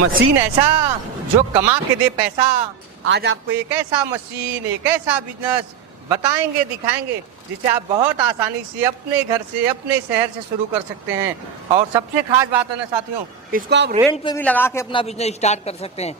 Machine ऐसा जो कमा के दे पैसा। आज आपको एक ऐसा मशीन, एक ऐसा बिजनेस बताएंगे, दिखाएंगे जिसे आप बहुत आसानी से अपने घर से, अपने शहर से शुरू कर सकते हैं। और सबसे खास बात है ना साथियों, इसको आप रेंट पे भी लगा के अपना बिजनेस स्टार्ट कर सकते हैं।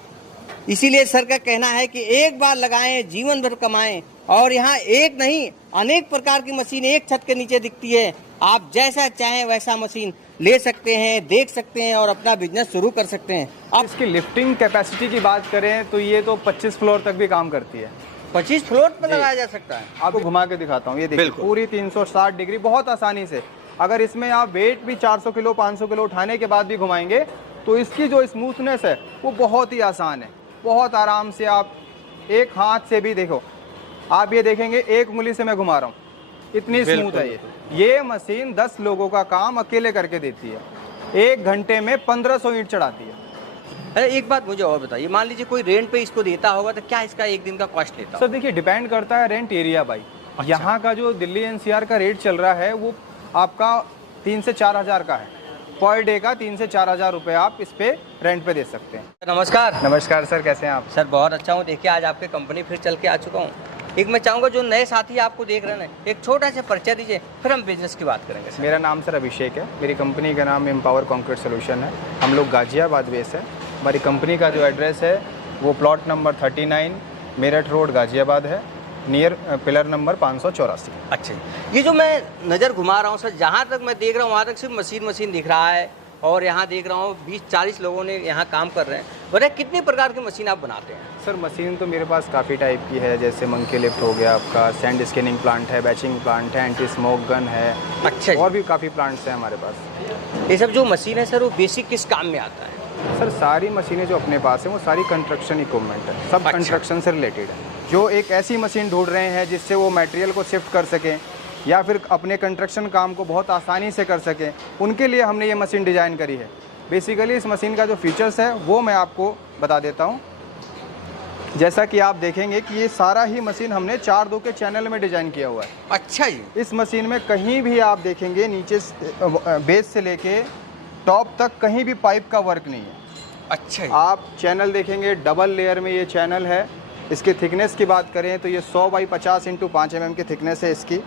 इसीलिए सर का कहना है कि एक बार लगाएं, जीवन भर कमाएं। और यहाँ एक नहीं, अनेक प्रकार की मशीन एक छत के नीचे दिखती है। आप जैसा चाहें वैसा मशीन ले सकते हैं, देख सकते हैं और अपना बिजनेस शुरू कर सकते हैं। आप इसकी लिफ्टिंग कैपेसिटी की बात करें तो ये तो 25 फ्लोर तक भी काम करती है। 25 फ्लोर पर लगाया जा सकता है। आपको घुमा के दिखाता हूँ, ये देखिए पूरी 360 डिग्री बहुत आसानी से। अगर इसमें आप वेट भी 400 किलो 500 किलो उठाने के बाद भी घुमाएंगे तो इसकी जो स्मूथनेस है वो बहुत ही आसान है। बहुत आराम से आप एक हाथ से भी देखो, आप ये देखेंगे एक उंगली से मैं घुमा रहा हूँ, इतनी स्मूथ है ये मशीन 10 लोगों का काम अकेले करके देती है। 1 घंटे में 1500 ईंट चढ़ाती है। अरे एक बात मुझे और बताइए, मान लीजिए कोई रेंट पे इसको देता होगा तो क्या इसका एक दिन का कॉस्ट लेता सर देखिए डिपेंड करता है रेंट एरिया बाई। यहाँ का जो दिल्ली एनसीआर का रेट चल रहा है वो आपका 3 से 4 हज़ार का है। पर डे का 3 से 4 हज़ार रुपये आप इस पे रेंट पे दे सकते हैं। नमस्कार। नमस्कार सर, कैसे हैं आप? सर बहुत अच्छा हूँ। देखिए आज आपके कंपनी फिर चल के आ चुका हूँ। एक मैं चाहूँगा जो नए साथी आपको देख रहे हैं, एक छोटा सा परिचय दीजिए, फिर हम बिजनेस की बात करेंगे। मेरा नाम सर अभिषेक है। मेरी कंपनी का नाम एम्पावर कंक्रीट सोल्यूशन है। हम लोग गाजियाबाद बेस है। हमारी कंपनी का जो एड्रेस है वो plot number 39 Meerut road Ghaziabad है, नियर पिलर नंबर 584। अच्छा, ये जो मैं नज़र घुमा रहा हूँ सर, जहाँ तक मैं देख रहा हूँ वहाँ तक सिर्फ मशीन दिख रहा है। और यहाँ देख रहा हूँ 20-40 लोगों ने यहाँ काम कर रहे हैं। बताइए कितने प्रकार की मशीन आप बनाते हैं? सर मशीन तो मेरे पास काफ़ी टाइप की है, जैसे मंकी लिफ्ट हो गया, आपका सैंड स्कैनिंग प्लांट है, बैचिंग प्लांट है, एंटी स्मोक गन है। अच्छा, और भी काफ़ी प्लांट्स हैं हमारे पास। ये सब जो मशीन है सर वो बेसिक किस काम में आता है? सर सारी मशीनें जो अपने पास है वो सारी कंस्ट्रक्शन इक्विपमेंट है, सब कंस्ट्रक्शन से रिलेटेड है। जो एक ऐसी मशीन ढूंढ रहे हैं जिससे वो मटेरियल को शिफ्ट कर सकें या फिर अपने कंस्ट्रक्शन काम को बहुत आसानी से कर सकें, उनके लिए हमने ये मशीन डिज़ाइन करी है। बेसिकली इस मशीन का जो फीचर्स है वो मैं आपको बता देता हूँ। जैसा कि आप देखेंगे कि ये सारा ही मशीन हमने 4-2 के चैनल में डिज़ाइन किया हुआ है। अच्छा जी। इस मशीन में कहीं भी आप देखेंगे नीचे बेस से लेके टॉप तक कहीं भी पाइप का वर्क नहीं है। अच्छा जी। आप चैनल देखेंगे डबल लेयर में ये चैनल है। इसकी थिकनेस की बात करें तो ये 100 बाई 50 इंटू 5 mm की थिकनेस है इसकी।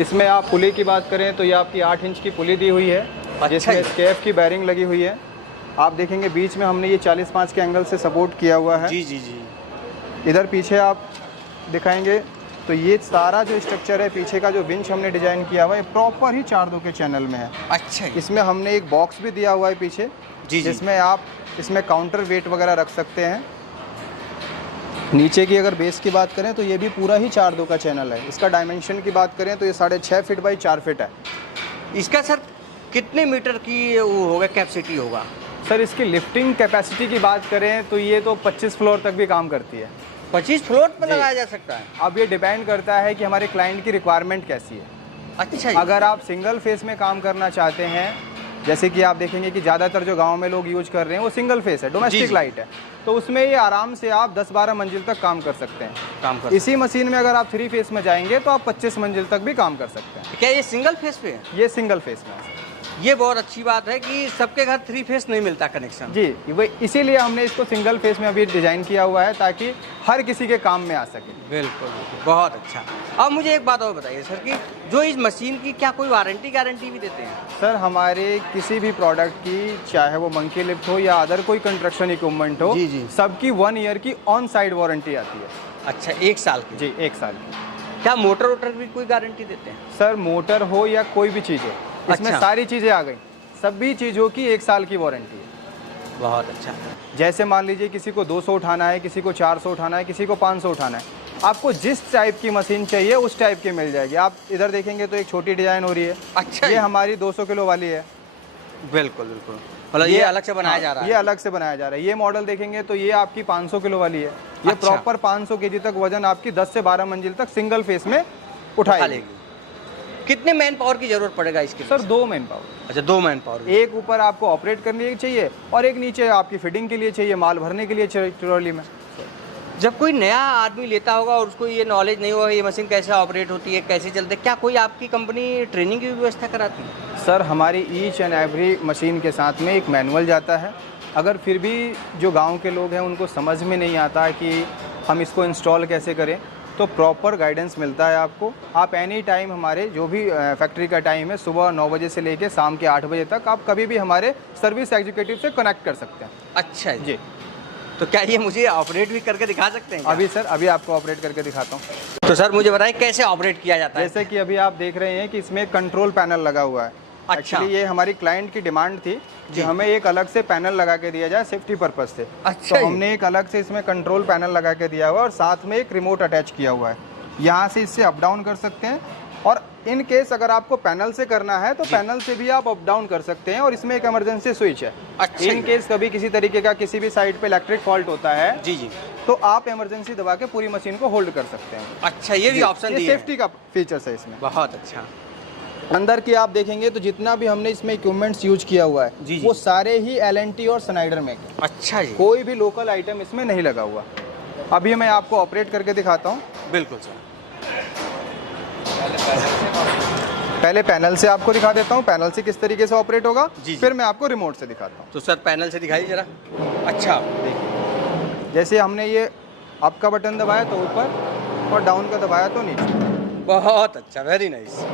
इसमें आप पुली की बात करें तो ये आपकी 8 इंच की पुली दी हुई है। अच्छा, जिसमें स्केफ की बैरिंग लगी हुई है। आप देखेंगे बीच में हमने ये 40-5 के एंगल से सपोर्ट किया हुआ है। जी जी जी। इधर पीछे आप दिखाएंगे तो ये सारा जो स्ट्रक्चर है, पीछे का जो विंच हमने डिजाइन किया हुआ है, प्रॉपर ही 4-2 के चैनल में है। अच्छा। इसमें हमने एक बॉक्स भी दिया हुआ है पीछे, जिसमें आप इसमें काउंटर वेट वगैरह रख सकते हैं। नीचे की अगर बेस की बात करें तो ये भी पूरा ही 4-2 का चैनल है। इसका डायमेंशन की बात करें तो ये 6.5 फीट बाई 4 फीट है। इसका सर कितने मीटर की वो होगा, कैपेसिटी होगा? सर इसकी लिफ्टिंग कैपेसिटी की बात करें तो ये तो 25 फ्लोर तक भी काम करती है। 25 फ्लोर पर लगाया जा सकता है? अब ये डिपेंड करता है कि हमारे क्लाइंट की रिक्वायरमेंट कैसी है। अच्छा। अगर आप सिंगल फेस में काम करना चाहते हैं, जैसे कि आप देखेंगे कि ज़्यादातर जो गांव में लोग यूज कर रहे हैं वो सिंगल फेस है, डोमेस्टिक लाइट है, तो उसमें ये आराम से आप 10-12 मंजिल तक काम कर सकते हैं। इसी मशीन में अगर आप 3 फेस में जाएंगे तो आप 25 मंजिल तक भी काम कर सकते हैं। क्या ये सिंगल फेस पे है? ये सिंगल फेस में है। ये बहुत अच्छी बात है कि सबके घर 3 फेस नहीं मिलता कनेक्शन। जी, वो इसीलिए हमने इसको सिंगल फेस में अभी डिज़ाइन किया हुआ है ताकि हर किसी के काम में आ सके। बिल्कुल, बहुत अच्छा। अब मुझे एक बात और बताइए सर कि जो इस मशीन की क्या कोई वारंटी गारंटी भी देते हैं? सर हमारे किसी भी प्रोडक्ट की, चाहे वो मंकी लिफ्ट हो या अदर कोई कंस्ट्रक्शन इक्विपमेंट हो, जी जी, सबकी 1 ईयर की ऑन साइड वारंटी आती है। अच्छा, 1 साल की? जी, 1 साल की। क्या मोटर वोटर भी कोई गारंटी देते हैं? सर मोटर हो या कोई भी चीज़ हो, इसमें सारी चीज़ें आ गई। सभी चीज़ों की 1 साल की वारंटी है। बहुत अच्छा। जैसे मान लीजिए किसी को 200 उठाना है, किसी को 400 उठाना है, किसी को 500 उठाना है, आपको जिस टाइप की मशीन चाहिए उस टाइप की मिल जाएगी। आप इधर देखेंगे तो एक छोटी डिज़ाइन हो रही है। अच्छा, ये हमारी 200 किलो वाली है। बिल्कुल बिल्कुल, मतलब ये अलग से बनाया जा रहा है? ये अलग से बनाया जा रहा है। ये मॉडल देखेंगे तो ये आपकी 500 किलो वाली है। ये प्रॉपर 500 kg तक वजन आपकी 10 से 12 मंजिल तक सिंगल फेस में उठा लेगी। कितने मैन पावर की जरूरत पड़ेगा इसके? Sir 2 man power. अच्छा, 2 मैन पावर। एक ऊपर आपको ऑपरेट करने के लिए चाहिए और एक नीचे आपकी फिटिंग के लिए चाहिए, माल भरने के लिए ट्रॉली में। जब कोई नया आदमी लेता होगा और उसको ये नॉलेज नहीं होगा ये मशीन कैसे ऑपरेट होती है, कैसे चलती है, क्या कोई आपकी कंपनी ट्रेनिंग की व्यवस्था कराती है? सर हमारी ईच एंड एवरी मशीन के साथ में एक मैनुअल जाता है। अगर फिर भी जो गांव के लोग हैं उनको समझ में नहीं आता कि हम इसको इंस्टॉल कैसे करें, तो प्रॉपर गाइडेंस मिलता है आपको। आप एनी टाइम हमारे जो भी फैक्ट्री का टाइम है सुबह 9 बजे से लेके शाम के 8 बजे तक, आप कभी भी हमारे सर्विस एग्जीक्यूटिव से कनेक्ट कर सकते हैं। अच्छा जी। तो क्या ये मुझे ऑपरेट भी करके दिखा सकते हैं क्या? अभी सर अभी आपको ऑपरेट करके दिखाता हूँ। तो सर मुझे बताइए कैसे ऑपरेट किया जाता है? जैसे कि अभी आप देख रहे हैं कि इसमें कंट्रोल पैनल लगा हुआ है। अच्छा। एक्चुअली ये हमारी क्लाइंट की डिमांड थी कि हमें एक अलग से पैनल लगा के दिया जाए सेफ्टी पर्पज से। अच्छा। तो हमने एक अलग से इसमें कंट्रोल पैनल लगा के दिया हुआ है और साथ में एक रिमोट अटैच किया हुआ है। यहाँ से इससे अप डाउन कर सकते हैं, और इन केस अगर आपको पैनल से करना है तो पैनल से भी आप अप डाउन कर सकते हैं। और इसमें एक इमरजेंसी स्विच है। अच्छा। इन केस कभी किसी तरीके का किसी भी साइड पे इलेक्ट्रिक फॉल्ट होता है जी जी, तो आप इमरजेंसी दबा के पूरी मशीन को होल्ड कर सकते हैं। अच्छा ये भी ऑप्शन ये दिया है। सेफ्टी का फीचर्स है इसमें। बहुत अच्छा। अंदर की आप देखेंगे तो जितना भी हमने इसमें इक्विपमेंट्स यूज किया हुआ है जी जी। वो सारे ही L&T और स्नाइडर में के। अच्छा जी, कोई भी लोकल आइटम इसमें नहीं लगा हुआ। अभी मैं आपको ऑपरेट करके दिखाता हूँ। बिल्कुल सर। पहले पैनल से आपको दिखा देता हूँ पैनल से किस तरीके से ऑपरेट होगा, जी। फिर मैं आपको रिमोट से दिखाता हूँ। तो सर पैनल से दिखाइए जरा। अच्छा देखिए, जैसे हमने ये अप का बटन दबाया तो ऊपर और डाउन का दबाया तो नीचे। बहुत अच्छा, वेरी नाइस।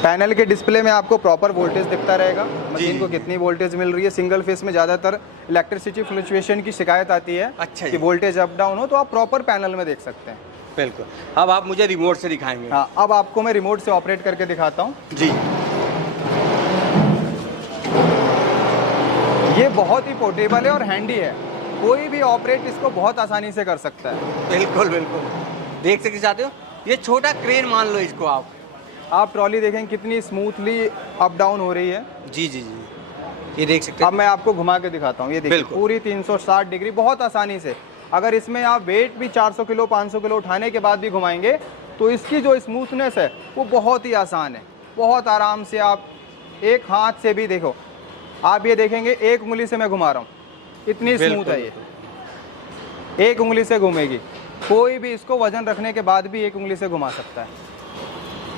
पैनल के डिस्प्ले में आपको प्रॉपर वोल्टेज दिखता रहेगा, मशीन को कितनी वोल्टेज मिल रही है। सिंगल फेस में ज़्यादातर इलेक्ट्रिसिटी फ्लक्चुएशन की शिकायत आती है। अच्छा जी। कि वोल्टेज अप डाउन हो, तो आप प्रॉपर पैनल में देख सकते हैं। बिल्कुल। अब आप मुझे रिमोट से दिखाएंगे। हाँ, अब आपको मैं रिमोट से ऑपरेट करके दिखाता हूँ। जी। ये बहुत ही पोर्टेबल है और हैंडी है, कोई भी ऑपरेट इसको बहुत आसानी से कर सकता है। बिल्कुल बिल्कुल, देख सकते चाहते हो, ये छोटा क्रेन मान लो इसको आप ट्रॉली देखें कितनी स्मूथली अप डाउन हो रही है। जी जी जी, ये देख सकते अब मैं आपको घुमा के दिखाता हूँ। ये देखिए बिल्कुल। पूरी 360 डिग्री बहुत आसानी से। अगर इसमें आप वेट भी 400 किलो 500 किलो उठाने के बाद भी घुमाएंगे तो इसकी जो स्मूथनेस है वो बहुत ही आसान है। बहुत आराम से आप एक हाथ से भी, देखो आप ये देखेंगे एक उंगली से मैं घुमा रहा हूँ, इतनी स्मूथ है ये। एक उंगली से घूमेगी, कोई भी इसको वजन रखने के बाद भी एक उंगली से घुमा सकता है।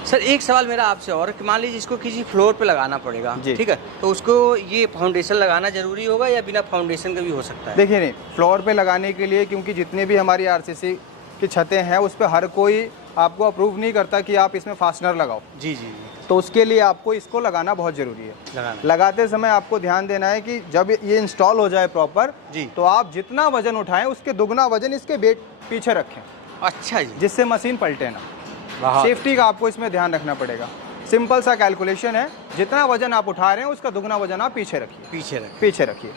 सर एक सवाल मेरा आपसे और, कि मान लीजिए इसको किसी फ्लोर पे लगाना पड़ेगा, जी। ठीक है, तो उसको ये फाउंडेशन लगाना जरूरी होगा या बिना फाउंडेशन का भी हो सकता है? देखिए नहीं, फ्लोर पे लगाने के लिए, क्योंकि जितने भी हमारी आरसीसी की छतें हैं उस पर हर कोई आपको अप्रूव नहीं करता कि आप इसमें फास्टनर लगाओ। जी जी जी, तो उसके लिए आपको इसको लगाना बहुत ज़रूरी है। लगाते समय आपको ध्यान देना है कि जब ये इंस्टॉल हो जाए प्रॉपर जी, तो आप जितना वजन उठाएं उसके दुगना वजन इसके पीछे रखें। अच्छा जी, जिससे मशीन पलटे ना। बहुत सेफ्टी का आपको इसमें ध्यान रखना पड़ेगा। सिंपल सा कैलकुलेशन है, जितना वजन आप उठा रहे हैं उसका दुगना वजन आप पीछे रखिए। पीछे रखिए।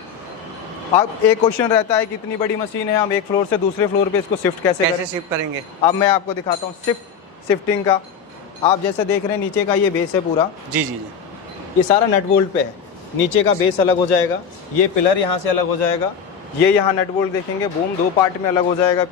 अब एक क्वेश्चन रहता है कि इतनी बड़ी मशीन है, हम एक फ्लोर से दूसरे फ्लोर पे इसको शिफ्ट कैसे शिफ्ट करेंगे? अब मैं आपको दिखाता हूँ शिफ्टिंग का। आप जैसे देख रहे हैं नीचे का ये बेस है पूरा। जी जी जी, ये सारा नट बोल्ट पे है। नीचे का बेस अलग हो जाएगा, ये पिलर यहाँ से अलग हो जाएगा, ये यहाँ नट बोल्ट देखेंगे बूम 2 पार्ट में अलग हो जाएगा।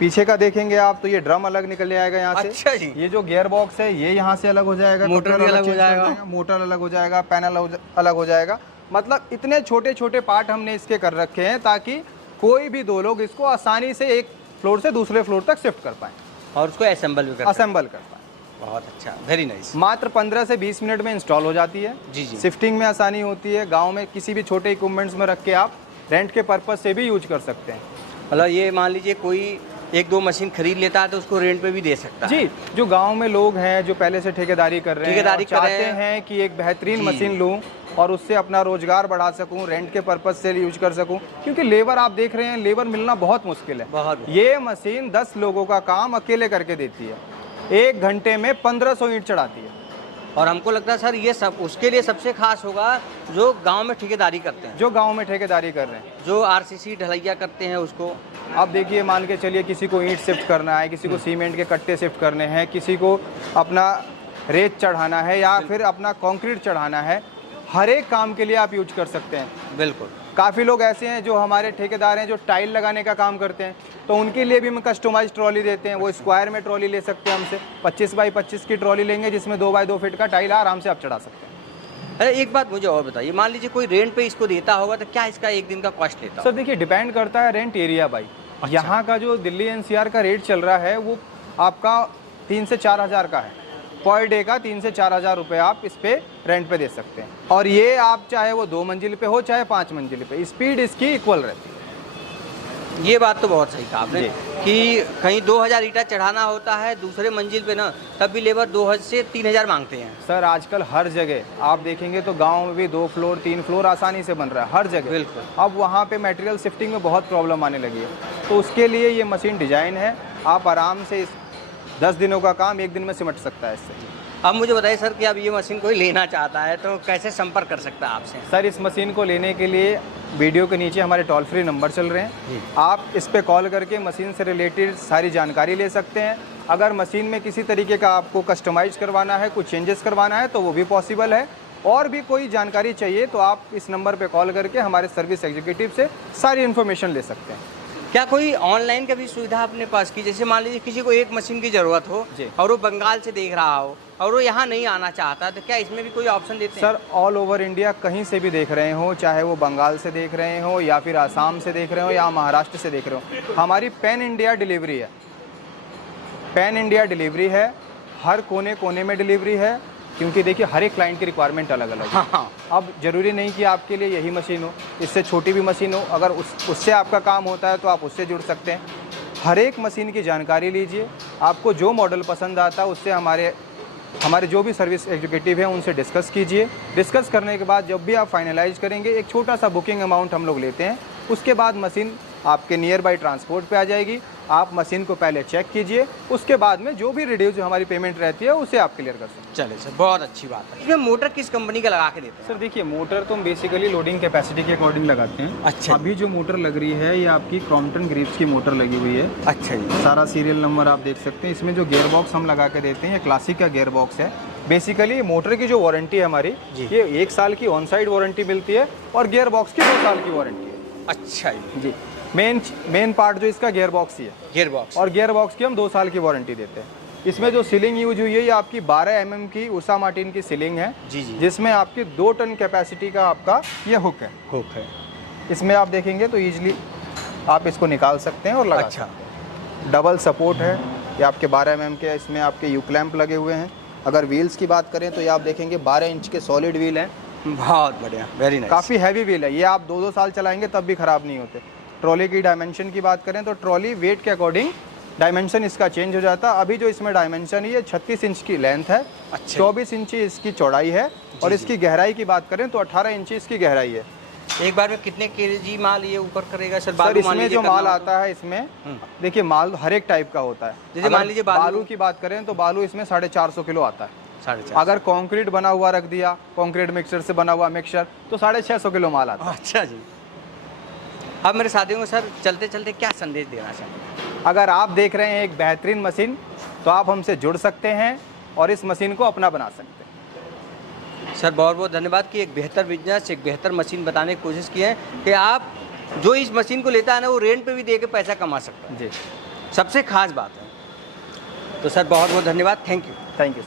पीछे का देखेंगे आप तो ये ड्रम अलग निकल आएगा यहाँ से। अच्छा जी। ये जो गियर बॉक्स है ये यहाँ से अलग हो जाएगा, मोटर भी अलग हो जाएगा, मोटर अलग हो जाएगा, पैनल अलग हो जाएगा। मतलब इतने छोटे छोटे पार्ट हमने इसके कर रखे हैं ताकि कोई भी 2 लोग इसको आसानी से एक फ्लोर से दूसरे फ्लोर तक शिफ्ट कर पाएँ और उसको असेंबल कर पाएँ। बहुत अच्छा, वेरी नाइस। मात्र 15 से 20 मिनट में इंस्टॉल हो जाती है। जी जी, शिफ्टिंग में आसानी होती है। गांव में किसी भी छोटे इक्विपमेंट्स में रख के आप रेंट के पर्पज से भी यूज कर सकते हैं। मतलब ये मान लीजिए कोई 1-2 मशीन खरीद लेता है तो उसको रेंट पे भी दे सकता है। जी, जो गांव में लोग हैं जो पहले से ठेकेदारी कर रहे हैं और चाहते हैं कि एक बेहतरीन मशीन लूं और उससे अपना रोजगार बढ़ा सकूं, रेंट के पर्पज से यूज कर सकूं, क्योंकि लेबर आप देख रहे हैं लेबर मिलना बहुत मुश्किल है। बहुत। ये मशीन 10 लोगों का काम अकेले करके देती है। 1 घंटे में 1500 ईंट चढ़ाती है। और हमको लगता है सर ये सब उसके लिए सबसे खास होगा जो गांव में ठेकेदारी करते हैं, जो गांव में ठेकेदारी कर रहे हैं, जो आरसीसी ढलैया करते हैं उसको। आप देखिए, मान के चलिए किसी को ईंट शिफ्ट करना है, किसी को सीमेंट के कट्टे शिफ्ट करने हैं, किसी को अपना रेत चढ़ाना है या फिर अपना कंक्रीट चढ़ाना है, हर एक काम के लिए आप यूज कर सकते हैं। बिल्कुल। काफ़ी लोग ऐसे हैं जो हमारे ठेकेदार हैं जो टाइल लगाने का काम करते हैं, तो उनके लिए भी हम कस्टमाइज ट्रॉली देते हैं। वो स्क्वायर में ट्रॉली ले सकते हैं हमसे, 25 बाई 25 की ट्रॉली लेंगे जिसमें 2 बाई 2 फीट का टाइल आराम से आप चढ़ा सकते हैं। अरे एक बात मुझे और बताइए, मान लीजिए कोई रेंट पे इसको देता होगा तो क्या इसका एक दिन का कॉस्ट लेता? सर देखिए, डिपेंड करता है रेंट एरिया बाई। अच्छा। यहाँ का जो दिल्ली NCR का रेट चल रहा है वो आपका 3 से 4 हज़ार का है। पर डे का 3 से 4 हज़ार रुपये आप इस पे रेंट पे दे सकते हैं। और ये आप चाहे वो 2 मंजिल पे हो चाहे 5 मंजिल पे, स्पीड इसकी इक्वल रहती है। ये बात तो बहुत सही कहा आपने कि कहीं 2000 ईंटा चढ़ाना होता है दूसरे मंजिल पे ना, तब भी लेबर 2000 से 3000 मांगते हैं। सर आजकल हर जगह आप देखेंगे तो गांव में भी 2 फ्लोर 3 फ्लोर आसानी से बन रहा है हर जगह। बिल्कुल। अब वहाँ पे मटेरियल शिफ्टिंग में बहुत प्रॉब्लम आने लगी है, तो उसके लिए ये मशीन डिजाइन है। आप आराम से इस 10 दिनों का काम 1 दिन में सिमट सकता है इससे। अब मुझे बताइए सर कि अब ये मशीन कोई लेना चाहता है तो कैसे संपर्क कर सकता है आपसे? सर इस मशीन को लेने के लिए वीडियो के नीचे हमारे टोल फ्री नंबर चल रहे हैं, आप इस पे कॉल करके मशीन से रिलेटेड सारी जानकारी ले सकते हैं। अगर मशीन में किसी तरीके का आपको कस्टमाइज करवाना है, कुछ चेंजेस करवाना है तो वो भी पॉसिबल है। और भी कोई जानकारी चाहिए तो आप इस नंबर पे कॉल करके हमारे सर्विस एग्जीक्यूटिव से सारी इन्फॉर्मेशन ले सकते हैं। क्या कोई ऑनलाइन का भी सुविधा अपने पास की? जैसे मान लीजिए किसी को एक मशीन की ज़रूरत हो और वो बंगाल से देख रहा हो और वो यहाँ नहीं आना चाहता, तो क्या इसमें भी कोई ऑप्शन देते हैं? सर ऑल ओवर इंडिया कहीं से भी देख रहे हो, चाहे वो बंगाल से देख रहे हो या फिर आसाम से देख रहे हो या महाराष्ट्र से देख रहे हो, हमारी पैन इंडिया डिलीवरी है। पैन इंडिया डिलीवरी है, हर कोने कोने में डिलीवरी है, क्योंकि देखिए हर एक क्लाइंट की रिक्वायरमेंट अलग अलग है। हाँ। अब ज़रूरी नहीं कि आपके लिए यही मशीन हो, इससे छोटी भी मशीन हो, अगर उससे आपका काम होता है तो आप उससे जुड़ सकते हैं। हर एक मशीन की जानकारी लीजिए, आपको जो मॉडल पसंद आता है उससे हमारे जो भी सर्विस एग्जीक्यूटिव हैं उनसे डिस्कस कीजिए। डिस्कस करने के बाद जब भी आप फाइनलाइज करेंगे एक छोटा सा बुकिंग अमाउंट हम लोग लेते हैं, उसके बाद मशीन आपके नियर बाई ट्रांसपोर्ट पे आ जाएगी। आप मशीन को पहले चेक कीजिए, उसके बाद में जो भी रिड्यूस हमारी पेमेंट रहती है उसे आप क्लियर कर सकते हैं। चलिए सर, बहुत अच्छी बात है। इसमें मोटर किस कंपनी का लगा के देते हैं? सर देखिए मोटर तो हम बेसिकली लोडिंग कैपेसिटी के अकॉर्डिंग लगाते हैं। अच्छा। अभी जो मोटर लग रही है ये आपकी क्रॉम्पटन ग्रिप्स की मोटर लगी हुई है। अच्छा जी। सारा सीरियल नंबर आप देख सकते हैं। इसमें जो गियर बॉक्स हम लगा के देते हैं ये क्लासिक का गियर बॉक्स है। बेसिकली मोटर की जो वारंटी है हमारी, ये 1 साल की ऑन साइड वारंटी मिलती है और गियर बॉक्स की 2 साल की वारंटी है। अच्छा जी। मेन पार्ट जो इसका गियर बॉक्स ही है, गियर बॉक्स, और गियर बॉक्स की हम 2 साल की वारंटी देते हैं। इसमें जो सीलिंग यूज हुई है ये आपकी 12 mm की उषा मार्टिन की सीलिंग है जी जी, जिसमें आपकी 2 टन कैपेसिटी का आपका ये हुक है। इसमें आप देखेंगे तो ईजिली आप इसको निकाल सकते हैं और लगा सकते हैं। डबल सपोर्ट है, ये आपके 12 mm के, इसमें आपके यू क्लैंप लगे हुए हैं। अगर व्हील्स की बात करें तो ये आप देखेंगे 12 इंच के सॉलिड व्हील हैं। बहुत बढ़िया, वेरी नाइस। काफ़ी हैवी व्हील है, ये आप 2-2 साल चलाएंगे तब भी ख़राब नहीं होते। ट्रॉली की डायमेंशन की बात करें तो ट्रॉली वेट के अकॉर्डिंग डायमेंशन इसका चेंज हो जाता है। अभी जो इसमें डायमेंशन है ये 36 इंच की लेंथ है, 24 इंच इसकी चौड़ाई है, और इसकी गहराई की बात करें तो 18 इंच इसकी गहराई है। एक बार में कितने केजी माल ये ऊपर करेगा सर? सर इसमें जो माल आता है इसमें देखिए माल हर एक टाइप का होता है। जैसे मान लीजिए बालू की बात करें तो बालू इसमें 450 किलो आता है। 450। अगर कंक्रीट बना हुआ रख दिया, कंक्रीट मिक्सचर से बना हुआ मिक्सचर, तो 650 किलो माल आता है। अच्छा जी। अब मेरे साथियों को सर चलते चलते क्या संदेश देना चाहिए? अगर आप देख रहे हैं एक बेहतरीन मशीन तो आप हमसे जुड़ सकते हैं और इस मशीन को अपना बना सकते हैं। सर बहुत बहुत धन्यवाद कि एक बेहतर बिजनेस, एक बेहतर मशीन बताने की कोशिश की है कि आप जो इस मशीन को लेता है ना वो रेंट पे भी दे के पैसा कमा सकता है। जी, सबसे खास बात है। तो सर बहुत बहुत धन्यवाद, थैंक यू।